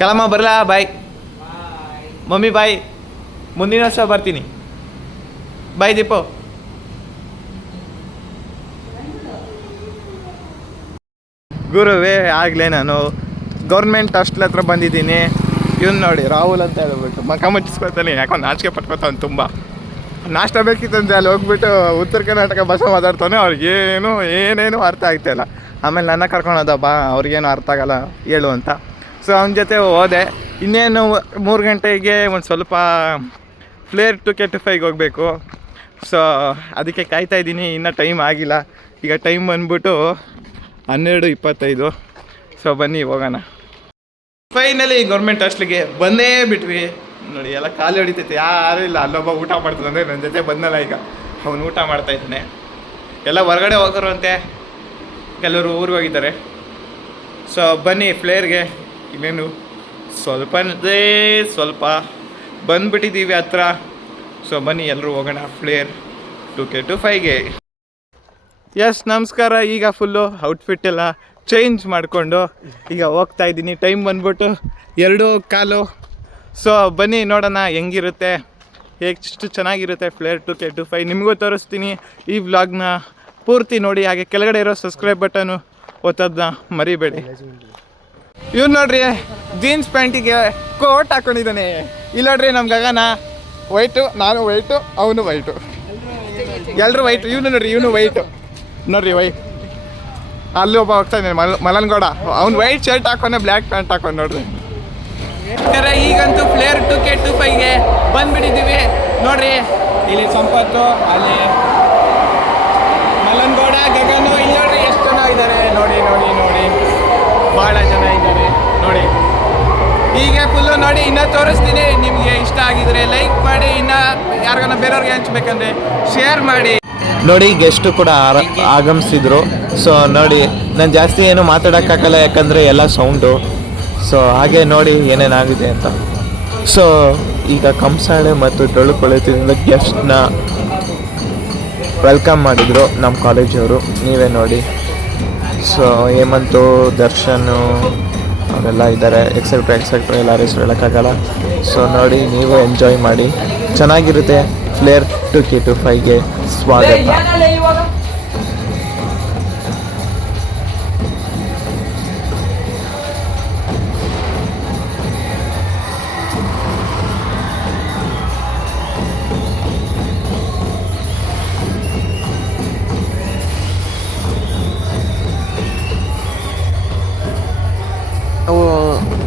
ಕಲಮ್ಮ ಬರಲಾ? ಬಾಯ್ ಮಮ್ಮಿ, ಬಾಯ್. ಮುಂದಿನ ವರ್ಷ ಬರ್ತೀನಿ. ಬಾಯ್ ದೀಪು. ಗುರುವೇ, ಆಗಲೇ ನಾನು ಗೌರ್ಮೆಂಟ್ ಹಾಸ್ಟೆಲ್ ಹತ್ರ ಬಂದಿದ್ದೀನಿ. ಇವನು ನೋಡಿ ರಾಹುಲ್ ಅಂತ ಹೇಳ್ಬಿಟ್ಟು ಮಕ ಮುಚ್ಚಿಸ್ಕೊತಾನೆ. ಯಾಕಂದ್ರೆ ನಾಚಿಕೆ ಪಟ್ಕೊತಾನೆ ತುಂಬ. ನಾಷ್ಟ ಬೇಕಿತ್ತಂತೆ ಅಲ್ಲಿ ಹೋಗ್ಬಿಟ್ಟು ಉತ್ತರ ಕರ್ನಾಟಕ ಭಾಷೆ ಮಾತಾಡ್ತಾನೆ. ಅವ್ರಿಗೇನು ಏನೇನು ಅರ್ಥ ಆಗ್ತಾಯಿಲ್ಲ. ಆಮೇಲೆ ನನ್ನ ಕರ್ಕೊಳೋದ ಬಾ, ಅವ್ರಿಗೇನು ಅರ್ಥ ಆಗಲ್ಲ ಹೇಳು ಅಂತ. ಸೊ ಅವನ ಜೊತೆ ಹೋದೆ. ಇನ್ನೇನು 3 ಗಂಟೆಗೆ ಒಂದು ಸ್ವಲ್ಪ ಫ್ಲೇರ್ 2K25 ಹೋಗಬೇಕು. ಸೊ ಅದಕ್ಕೆ ಕಾಯ್ತಾಯಿದ್ದೀನಿ. ಇನ್ನೂ ಟೈಮ್ ಆಗಿಲ್ಲ. ಈಗ ಟೈಮ್ ಬಂದ್ಬಿಟ್ಟು 12:25. ಸೊ ಬನ್ನಿ ಹೋಗೋಣ. ಫೈನಲಿ ಗೌರ್ಮೆಂಟ್ ಹಾಸ್ಟ್ಲಿಗೆ ಬಂದೇ ಬಿಟ್ವಿ. ನೋಡಿ ಎಲ್ಲ ಖಾಲಿ ಹೊಡಿತೈತೆ, ಯಾರೂ ಇಲ್ಲ. ಅಲ್ಲೊಬ್ಬ ಊಟ ಮಾಡ್ತದಂದರೆ ನನ್ನ ಜೊತೆ ಬಂದಲ್ಲ. ಈಗ ಅವನು ಊಟ ಮಾಡ್ತಾಯಿದ್ದಾನೆ. ಎಲ್ಲ ಹೊರಗಡೆ ಹೋಗೋರು ಅಂತೆ, ಕೆಲವರು ಊರಿಗೆ ಹೋಗಿದ್ದಾರೆ. ಸೊ ಬನ್ನಿ ಫ್ಲೇರ್ಗೆ. ಇನ್ನೇನು ಸ್ವಲ್ಪ ಬಂದುಬಿಟ್ಟಿದ್ದೀವಿ ಹತ್ರ. ಸೊ ಬನ್ನಿ ಎಲ್ಲರೂ ಹೋಗೋಣ ಫ್ಲೇರ್ 2K25ಗೆ. ಎಸ್, ನಮಸ್ಕಾರ. ಈಗ ಫುಲ್ಲು ಔಟ್ಫಿಟ್ ಎಲ್ಲ ಚೇಂಜ್ ಮಾಡಿಕೊಂಡು ಈಗ ಹೋಗ್ತಾ ಇದ್ದೀನಿ. ಟೈಮ್ ಬಂದ್ಬಿಟ್ಟು 2:15. ಸೊ ಬನ್ನಿ ನೋಡೋಣ ಹೆಂಗಿರುತ್ತೆ, ಎಷ್ಟು ಚೆನ್ನಾಗಿರುತ್ತೆ ಫ್ಲೇರ್ 2K25. ನಿಮಗೂ ತೋರಿಸ್ತೀನಿ. ಈ ವ್ಲಾಗ್ನ ಪೂರ್ತಿ ನೋಡಿ. ಹಾಗೆ ಕೆಳಗಡೆ ಇರೋ ಸಬ್ಸ್ಕ್ರೈಬ್ ಬಟನು ಒತ್ತೋದನ್ನ ಮರಿಬೇಡಿ. ಇವ್ನು ನೋಡ್ರಿ, ಜೀನ್ಸ್ ಪ್ಯಾಂಟಿಗೆ ಕೋಟ್ ಹಾಕ್ಕೊಂಡಿದ್ದಾನೆ. ಇಲ್ಲಿ ನೋಡ್ರಿ ನಮ್ಮ ಗಗನ ವೈಟು, ನಾನು ವೈಟು, ಅವನು ವೈಟು, ಎಲ್ಲರೂ ವೈಟು. ಇವನು ನೋಡ್ರಿ, ಇವನು ವೈಟು ನೋಡ್ರಿ, ವೈಟ್. ಅಲ್ಲಿ ಒಬ್ಬ ಹೋಗ್ತಾ ಇದ್ದಾನೆ, ಮಲನ್ಗೌಡ. ಅವ್ನು ವೈಟ್ ಶರ್ಟ್ ಹಾಕೊಂಡೆ, ಬ್ಲ್ಯಾಕ್ ಪ್ಯಾಂಟ್ ಹಾಕೊಂಡು ನೋಡ್ರಿ. ಈಗಂತೂ ಫ್ಲೇರ್ 2K25ಗೆ ಬಂದ್ಬಿಟ್ಟಿದ್ದೀವಿ. ನೋಡ್ರಿ, ಇಲ್ಲಿ ಸಂಪತ್ತು, ಅಲ್ಲಿ ಮಲನ್ಗೌಡ, ಗಗನು. ಇಲ್ಲಿ ನೋಡ್ರಿ ಎಷ್ಟು ಜನ ಇದ್ದಾರೆ. ನೋಡಿ ನೋಡಿ ನೋಡಿ, ಭಾಳ ಜನ ಇದ್ದಾರೆ ನೋಡಿ. ಹೀಗೆ ಫುಲ್ಲು ನೋಡಿ. ಇನ್ನೂ ತೋರಿಸ್ತೀನಿ. ನಿಮಗೆ ಇಷ್ಟ ಆಗಿದ್ರೆ ಲೈಕ್ ಮಾಡಿ. ಇನ್ನು ಯಾರಿಗಾನ ಬೇರೆಯವ್ರಿಗೆ ಹಂಚ್ಬೇಕಂದ್ರೆ ಶೇರ್ ಮಾಡಿ. ನೋಡಿ, ಗೆಸ್ಟು ಕೂಡ ಆಗಮಿಸಿದ್ರು. ಸೊ ನೋಡಿ, ನಾನು ಜಾಸ್ತಿ ಏನು ಮಾತಾಡೋಕ್ಕಾಗಲ್ಲ, ಯಾಕಂದರೆ ಎಲ್ಲ ಸೌಂಡು. ಸೊ ಹಾಗೆ ನೋಡಿ ಏನೇನಾಗಿದೆ ಅಂತ. ಸೊ ಈಗ ಕಂಸಾಳೆ ಮತ್ತು ಡೊಳ್ಳು ಕೊಳೆತದಿಂದ ಗೆಸ್ಟ್ನ ವೆಲ್ಕಮ್ ಮಾಡಿದರು ನಮ್ಮ ಕಾಲೇಜವರು. ನೀವೇ ನೋಡಿ. ಸೊ ಹೇಮಂತು, ದರ್ಶನ್ ಅವರೆಲ್ಲ ಇದ್ದಾರೆ. ಎಕ್ಸೆಟ್ರಾ ಎಲ್ಲರ ಹೆಸರು ಹೇಳೋಕ್ಕಾಗಲ್ಲ. ಸೊ ನೋಡಿ, ನೀವು ಎಂಜಾಯ್ ಮಾಡಿ, ಚೆನ್ನಾಗಿರುತ್ತೆ. ಫ್ಲೇರ್ 2K25ಗೆ ಸ್ವಾಗತ.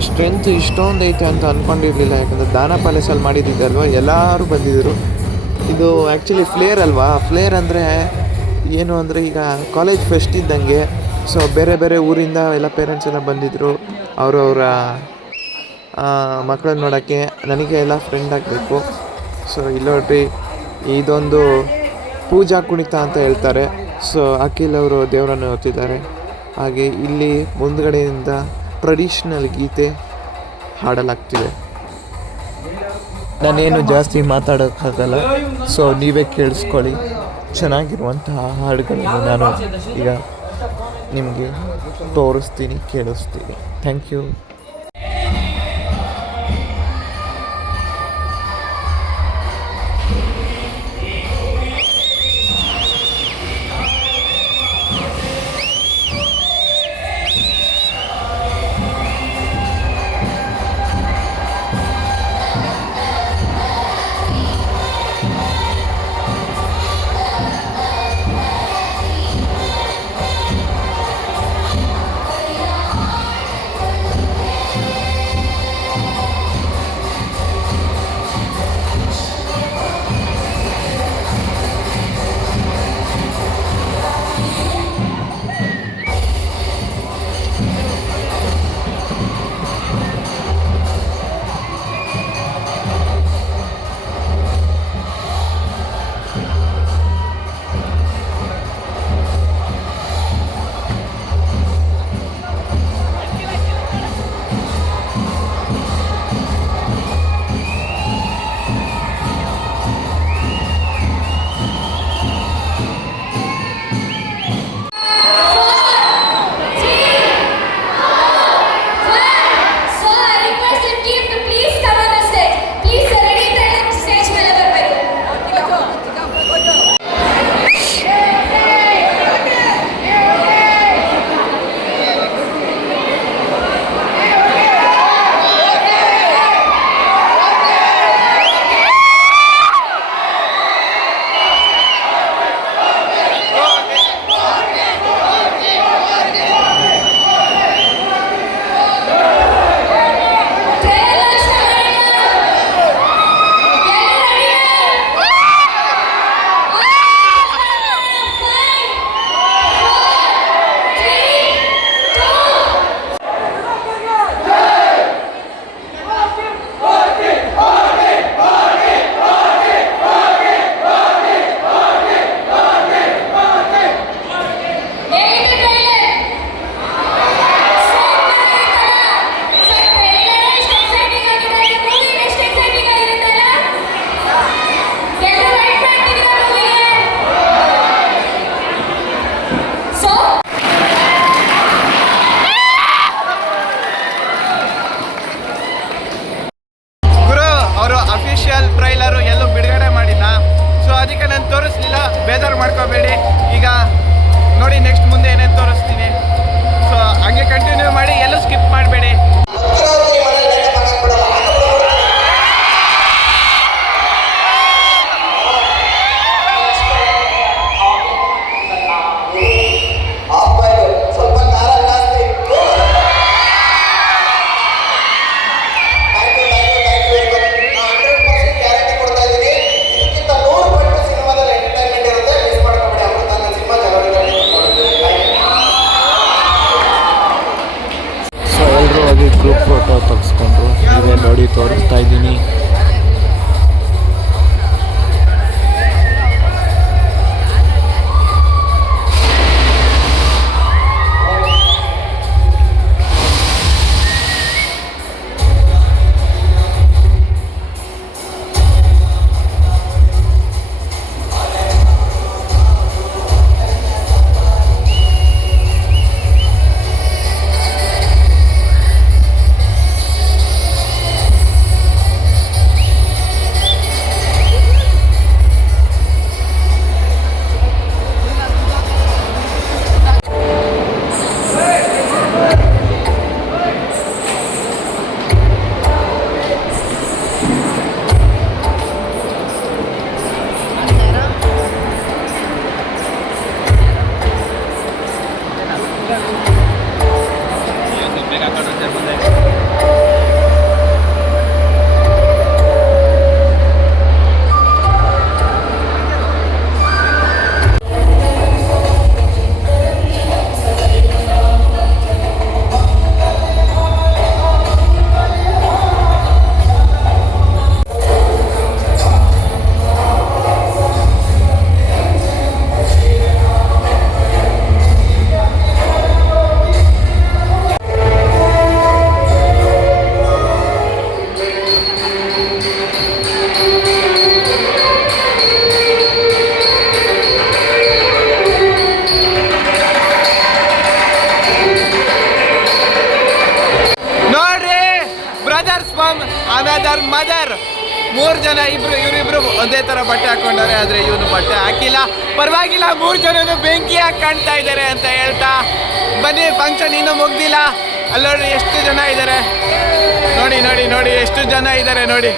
ಸ್ಟ್ರೆಂತ್ ಇಷ್ಟೊಂದು ಐತೆ ಅಂತ ಅಂದ್ಕೊಂಡಿರಲಿಲ್ಲ. ಯಾಕಂದರೆ ದಾನ ಪ್ಯಾಲೇಸಲ್ಲಿ ಮಾಡಿದ್ದಿದ್ದಲ್ವ, ಎಲ್ಲರೂ ಬಂದಿದ್ದರು. ಇದು ಆ್ಯಕ್ಚುಲಿ ಫ್ಲೇರ್ ಅಲ್ವಾ. ಫ್ಲೇರ್ ಅಂದರೆ ಏನು ಅಂದರೆ ಈಗ ಕಾಲೇಜ್ ಫೆಸ್ಟ್ ಇದ್ದಂಗೆ. ಸೊ ಬೇರೆ ಬೇರೆ ಊರಿಂದ ಎಲ್ಲ ಪೇರೆಂಟ್ಸ್ ಎಲ್ಲ ಬಂದಿದ್ದರು. ಅವರವರ ಮಕ್ಕಳನ್ನ ನೋಡೋಕ್ಕೆ. ನನಗೆ ಎಲ್ಲ ಫ್ರೆಂಡ್ ಆಗಬೇಕು. ಸೊ ಇಲ್ಲಿ ನೋಡ್ರಿ, ಇದೊಂದು ಪೂಜಾ ಕುಣಿತ ಅಂತ ಹೇಳ್ತಾರೆ. ಸೊ ಅಖಿಲ್ ಅವರು ದೇವರನ್ನು ಹೊತ್ತಿದ್ದಾರೆ. ಹಾಗೆ ಇಲ್ಲಿ ಮುಂದ್ಗಡೆಯಿಂದ ಟ್ರೆಡಿಷ್ನಲ್ ಗೀತೆ ಹಾಡಲಾಗ್ತಿದೆ. ನಾನೇನು ಜಾಸ್ತಿ ಮಾತಾಡೋಕ್ಕಾಗಲ್ಲ. ಸೊ ನೀವೇ ಕೇಳಿಸ್ಕೊಳ್ಳಿ. ಚೆನ್ನಾಗಿರುವಂತಹ ಹಾಡುಗಳನ್ನು ನಾನು ಈಗ ನಿಮಗೆ ತೋರಿಸ್ತೀನಿ, ಕೇಳಿಸ್ತೀನಿ. Thank you. ತೋರಿಸ್ತಾ ಇದ್ದೀನಿ. Another mother. 3 ಜನ ಇವರಿಬ್ರು ಒಂದೇ ಥರ ಬಟ್ಟೆ ಹಾಕೊಂಡವ್ರೆ, ಆದರೆ ಇವನು ಬಟ್ಟೆ ಹಾಕಿಲ್ಲ. ಪರವಾಗಿಲ್ಲ, 3 ಜನನು ಬೆಂಕಿಯಾಗಿ ಕಾಣ್ತಾ ಇದ್ದಾರೆ ಅಂತ ಹೇಳ್ತಾ ಬನ್ನಿ. ಫಂಕ್ಷನ್ ಇನ್ನೂ ಮುಗ್ದಿಲ್ಲ. ಅಲ್ಲಿ ನೋಡಿ ಎಷ್ಟು ಜನ ಇದ್ದಾರೆ, ನೋಡಿ ನೋಡಿ ನೋಡಿ ಎಷ್ಟು ಜನ ಇದ್ದಾರೆ ನೋಡಿ.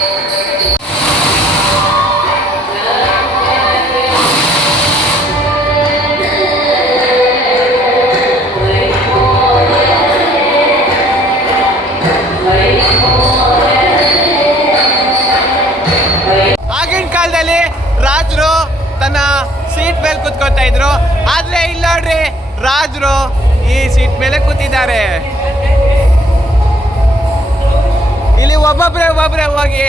ಆಗಿನ ಕಾಲದಲ್ಲಿ ರಾಜರು ತನ್ನ ಸೀಟ್ ಮೇಲೆ ಕೂತ್ಕೊತಾ ಇದ್ರು, ಆದ್ರೆ ಇಲ್ಲ ನೋಡ್ರಿ, ರಾಜರು ಈ ಸೀಟ್ ಮೇಲೆ ಕೂತಿದ್ದಾರೆ. ಇಲ್ಲಿ ಒಬ್ಬೊಬ್ರೆ ಹೋಗಿ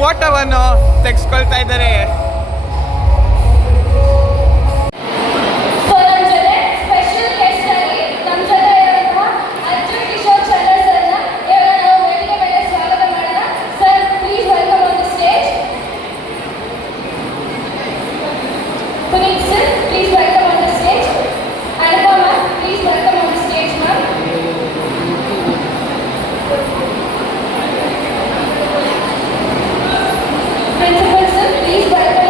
ಫೋಟೋವನ್ನು ತೆಗೆಸ್ಕೊಳ್ತಾ ಇದ್ದಾರೆ. Principal sir, please welcome.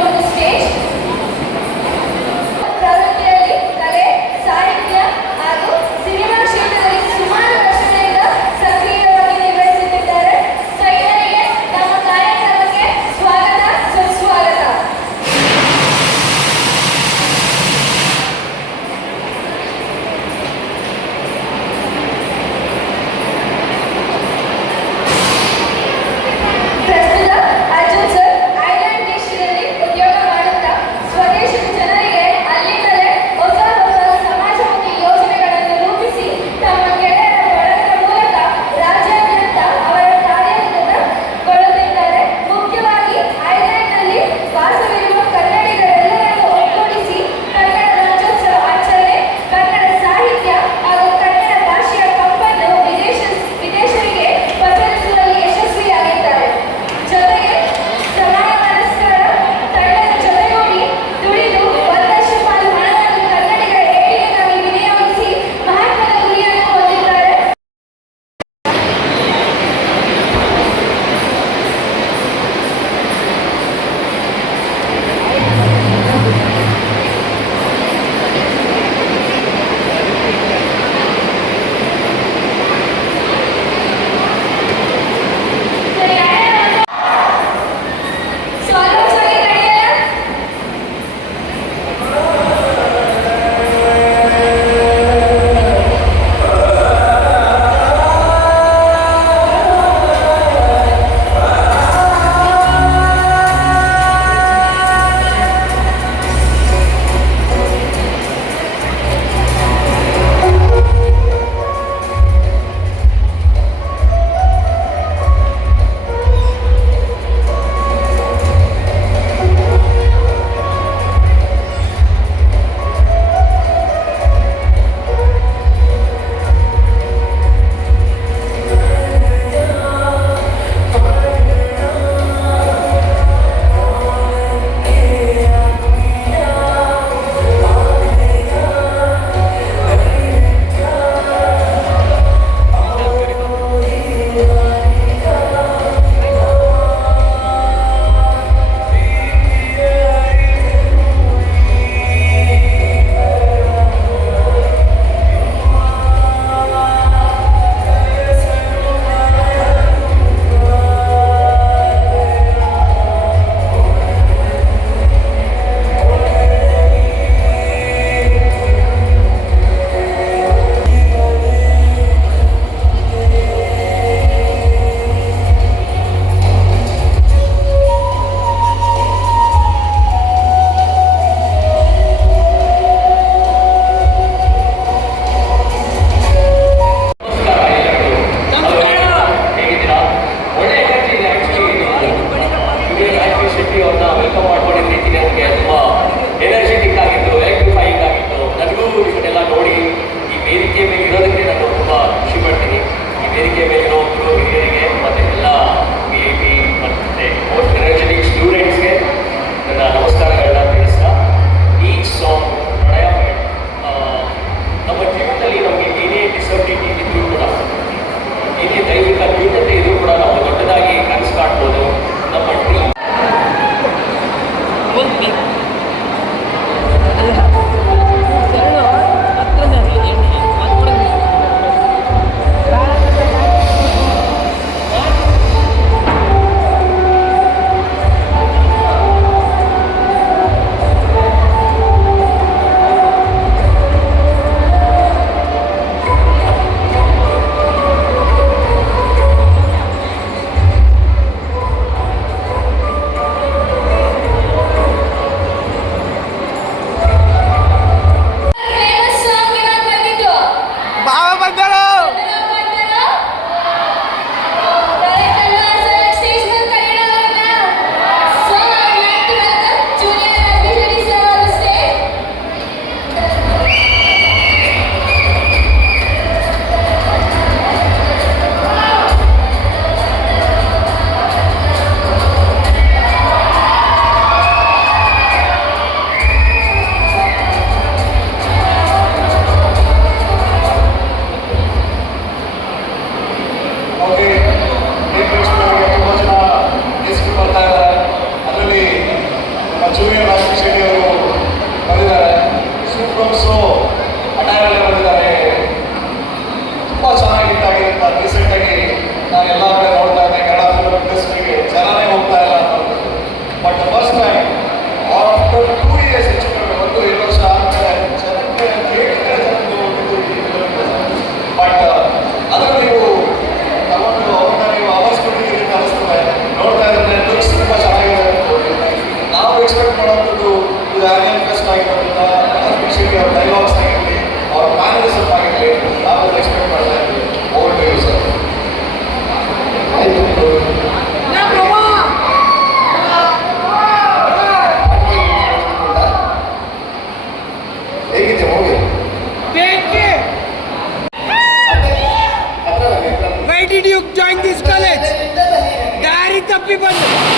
Happy birthday